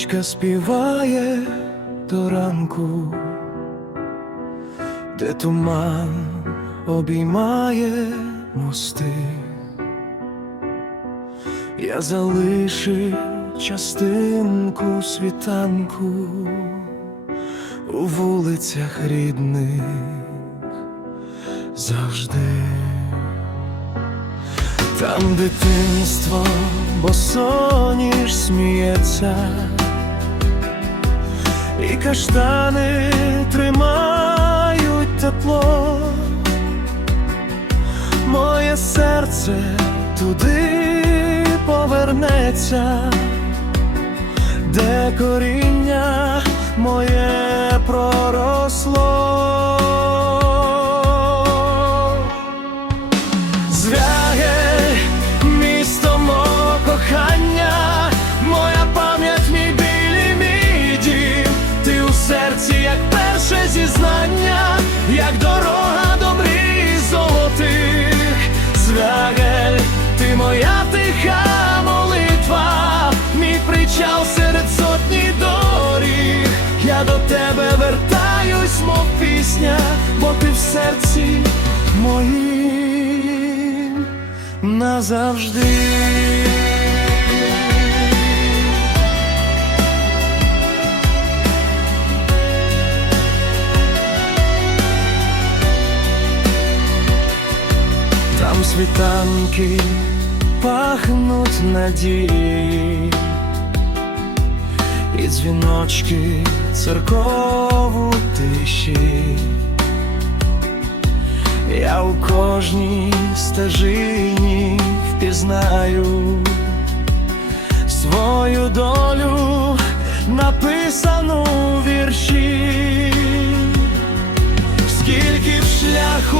пташечка співає до ранку, де туман обіймає мости. Я залишив частинку світанку у вулицях рідних завжди. Там дитинство, бо соніш сміється, і каштани тримають тепло, моє серце туди повернеться, де коріння моє зізнання, як дорога до мрій золотих. Звягель, ти моя тиха молитва, мій причал серед сотні доріг. Я до тебе вертаюсь, мов пісня, бо ти в серці моїм назавжди. Світанки пахнуть надії, і дзвіночки церкову тиші. Я у кожній стежині впізнаю свою долю, написану в вірші, скільки б шляху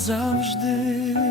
назавжди.